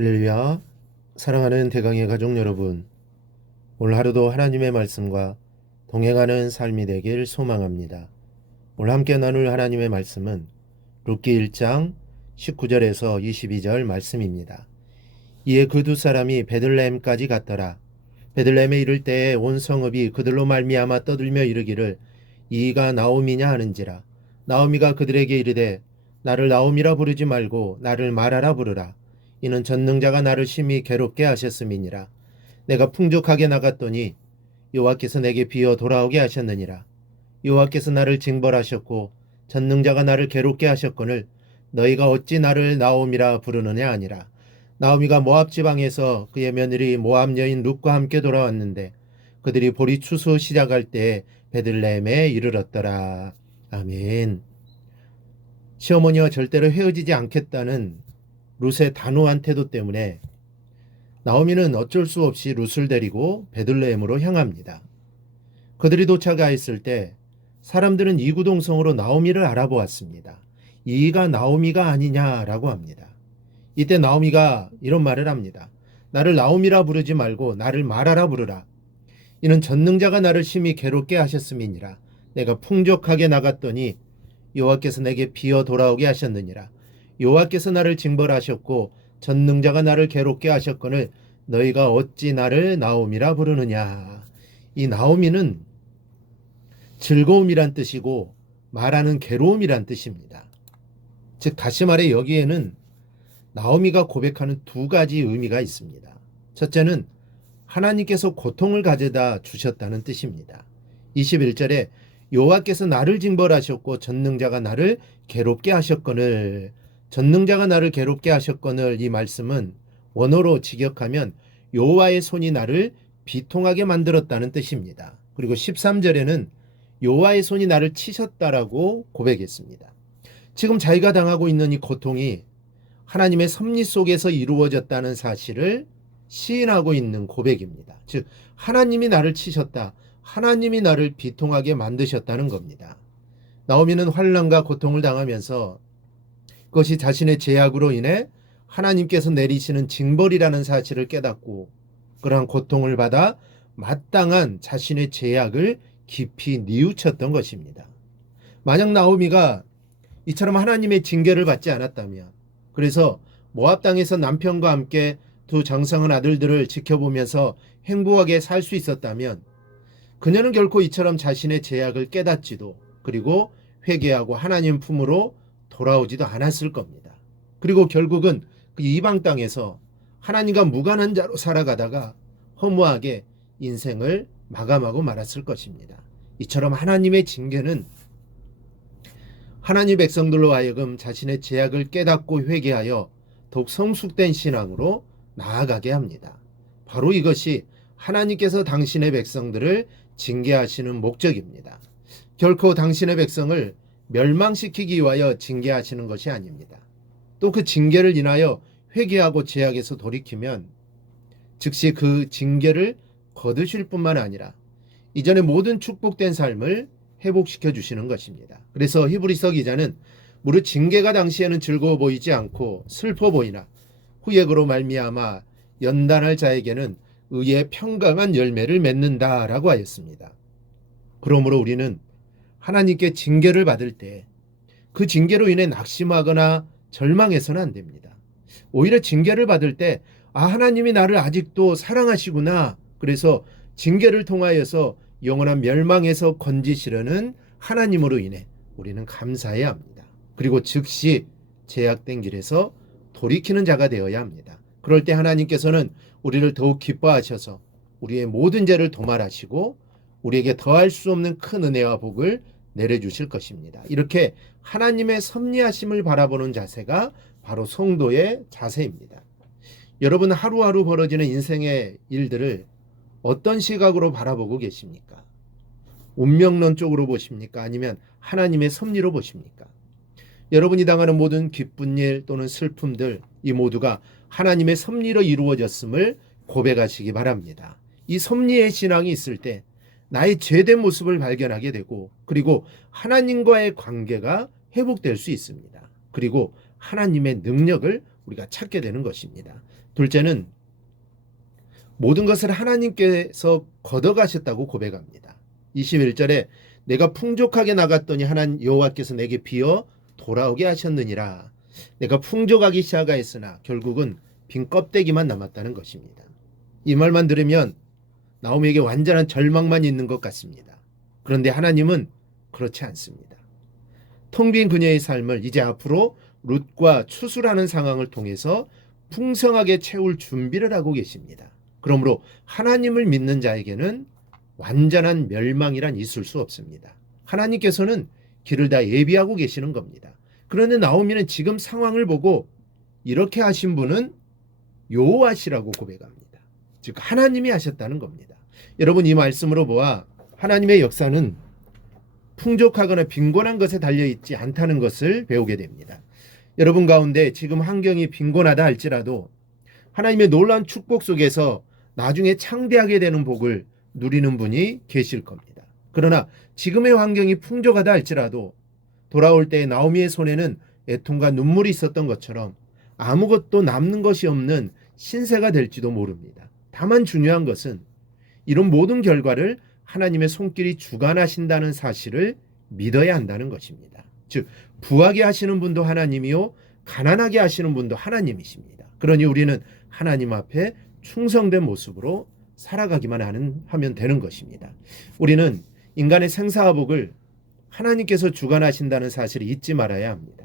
할렐루야. 사랑하는 대강의 가족 여러분, 오늘 하루도 하나님의 말씀과 동행하는 삶이 되길 소망합니다. 오늘 함께 나눌 하나님의 말씀은 룻기 1장 19절에서 22절 말씀입니다. 이에 그 두 사람이 베들레헴까지 갔더라. 베들레헴에 이를 때에 온 성읍이 그들로 말미암아 떠들며 이르기를 이가 나옴이냐 하는지라. 나오미가 그들에게 이르되 나를 나옴이라 부르지 말고 나를 마라라 부르라. 이는 전능자가 나를 심히 괴롭게 하셨음이니라. 내가 풍족하게 나갔더니 여호와께서 내게 비어 돌아오게 하셨느니라. 여호와께서 나를 징벌하셨고 전능자가 나를 괴롭게 하셨거늘 너희가 어찌 나를 나옴이라 부르느냐 아니라. 나오미가 모압 지방에서 그의 며느리 모압 여인 룻과 함께 돌아왔는데 그들이 보리 추수 시작할 때에 베들레헴에 이르렀더라. 아멘. 시어머니와 절대로 헤어지지 않겠다는 룻의 단호한 태도 때문에 나오미는 어쩔 수 없이 룻을 데리고 베들레헴으로 향합니다. 그들이 도착하였을 때 사람들은 이구동성으로 나오미를 알아보았습니다. 이가 나오미가 아니냐라고 합니다. 이때 나오미가 이런 말을 합니다. 나를 나오미라 부르지 말고 나를 마라라 부르라. 이는 전능자가 나를 심히 괴롭게 하셨음이니라. 내가 풍족하게 나갔더니 여호와께서 내게 비어 돌아오게 하셨느니라. 여호와께서 나를 징벌하셨고 전능자가 나를 괴롭게 하셨거늘 너희가 어찌 나를 나옴이라 부르느냐. 이 나옴이는 즐거움이란 뜻이고 말하는 괴로움이란 뜻입니다. 즉 다시 말해 여기에는 나오미가 고백하는 두 가지 의미가 있습니다. 첫째는 하나님께서 고통을 가져다 주셨다는 뜻입니다. 21절에 여호와께서 나를 징벌하셨고 전능자가 나를 괴롭게 하셨거늘, 전능자가 나를 괴롭게 하셨거늘, 이 말씀은 원어로 직역하면 여호와의 손이 나를 비통하게 만들었다는 뜻입니다. 그리고 13절에는 여호와의 손이 나를 치셨다라고 고백했습니다. 지금 자기가 당하고 있는 이 고통이 하나님의 섭리 속에서 이루어졌다는 사실을 시인하고 있는 고백입니다. 즉 하나님이 나를 치셨다, 하나님이 나를 비통하게 만드셨다는 겁니다. 나오미는 환난과 고통을 당하면서 그것이 자신의 죄악으로 인해 하나님께서 내리시는 징벌이라는 사실을 깨닫고 그러한 고통을 받아 마땅한 자신의 죄악을 깊이 뉘우쳤던 것입니다. 만약 나오미가 이처럼 하나님의 징계를 받지 않았다면, 그래서 모압 땅에서 남편과 함께 두 장성한 아들들을 지켜보면서 행복하게 살 수 있었다면 그녀는 결코 이처럼 자신의 죄악을 깨닫지도, 그리고 회개하고 하나님 품으로 돌아오지도 않았을 겁니다. 그리고 결국은 그 이방 땅에서 하나님과 무관한 자로 살아가다가 허무하게 인생을 마감하고 말았을 것입니다. 이처럼 하나님의 징계는 하나님 백성들로 하여금 자신의 죄악을 깨닫고 회개하여 더욱 성숙된 신앙으로 나아가게 합니다. 바로 이것이 하나님께서 당신의 백성들을 징계하시는 목적입니다. 결코 당신의 백성을 멸망시키기 위하여 징계하시는 것이 아닙니다. 또 그 징계를 인하여 회개하고 죄악에서 돌이키면 즉시 그 징계를 거두실 뿐만 아니라 이전의 모든 축복된 삶을 회복시켜 주시는 것입니다. 그래서 히브리서 기자는 무릇 징계가 당시에는 즐거워 보이지 않고 슬퍼 보이나 후에 그로 말미암아 연단할 자에게는 의의 평강한 열매를 맺는다라고 하였습니다. 그러므로 우리는 하나님께 징계를 받을 때 그 징계로 인해 낙심하거나 절망해서는 안 됩니다. 오히려 징계를 받을 때 하나님이 나를 아직도 사랑하시구나, 그래서 징계를 통하여서 영원한 멸망에서 건지시려는 하나님으로 인해 우리는 감사해야 합니다. 그리고 즉시 제약된 길에서 돌이키는 자가 되어야 합니다. 그럴 때 하나님께서는 우리를 더욱 기뻐하셔서 우리의 모든 죄를 도말하시고 우리에게 더할 수 없는 큰 은혜와 복을 내려주실 것입니다. 이렇게 하나님의 섭리하심을 바라보는 자세가 바로 성도의 자세입니다. 여러분, 하루하루 벌어지는 인생의 일들을 어떤 시각으로 바라보고 계십니까? 운명론 쪽으로 보십니까? 아니면 하나님의 섭리로 보십니까? 여러분이 당하는 모든 기쁜 일 또는 슬픔들, 이 모두가 하나님의 섭리로 이루어졌음을 고백하시기 바랍니다. 이 섭리의 신앙이 있을 때 나의 죄된 모습을 발견하게 되고, 그리고 하나님과의 관계가 회복될 수 있습니다. 그리고 하나님의 능력을 우리가 찾게 되는 것입니다. 둘째는 모든 것을 하나님께서 걷어가셨다고 고백합니다. 21절에 내가 풍족하게 나갔더니 하나님 여호와께서 내게 비어 돌아오게 하셨느니라. 내가 풍족하기 시작하였으나 결국은 빈 껍데기만 남았다는 것입니다. 이 말만 들으면 나오미에게 완전한 절망만 있는 것 같습니다. 그런데 하나님은 그렇지 않습니다. 텅 빈 그녀의 삶을 이제 앞으로 룻과 추수라는 상황을 통해서 풍성하게 채울 준비를 하고 계십니다. 그러므로 하나님을 믿는 자에게는 완전한 멸망이란 있을 수 없습니다. 하나님께서는 길을 다 예비하고 계시는 겁니다. 그런데 나오미는 지금 상황을 보고 이렇게 하신 분은 여호와시라고 고백합니다. 즉 하나님이 하셨다는 겁니다. 여러분, 이 말씀으로 보아 하나님의 역사는 풍족하거나 빈곤한 것에 달려있지 않다는 것을 배우게 됩니다. 여러분 가운데 지금 환경이 빈곤하다 할지라도 하나님의 놀라운 축복 속에서 나중에 창대하게 되는 복을 누리는 분이 계실 겁니다. 그러나 지금의 환경이 풍족하다 할지라도 돌아올 때 나오미의 손에는 애통과 눈물이 있었던 것처럼 아무것도 남는 것이 없는 신세가 될지도 모릅니다. 다만 중요한 것은 이런 모든 결과를 하나님의 손길이 주관하신다는 사실을 믿어야 한다는 것입니다. 즉 부하게 하시는 분도 하나님이요 가난하게 하시는 분도 하나님이십니다. 그러니 우리는 하나님 앞에 충성된 모습으로 살아가기만 하면 되는 것입니다. 우리는 인간의 생사화복을 하나님께서 주관하신다는 사실을 잊지 말아야 합니다.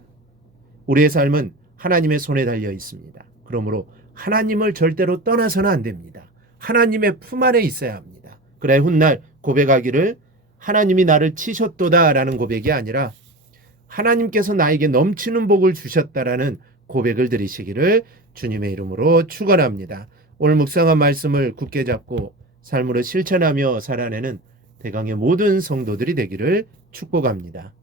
우리의 삶은 하나님의 손에 달려 있습니다. 그러므로 하나님을 절대로 떠나서는 안 됩니다. 하나님의 품 안에 있어야 합니다. 그래 훗날 고백하기를 하나님이 나를 치셨도다 라는 고백이 아니라 하나님께서 나에게 넘치는 복을 주셨다라는 고백을 드리시기를 주님의 이름으로 축원합니다. 오늘 묵상한 말씀을 굳게 잡고 삶으로 실천하며 살아내는 대강의 모든 성도들이 되기를 축복합니다.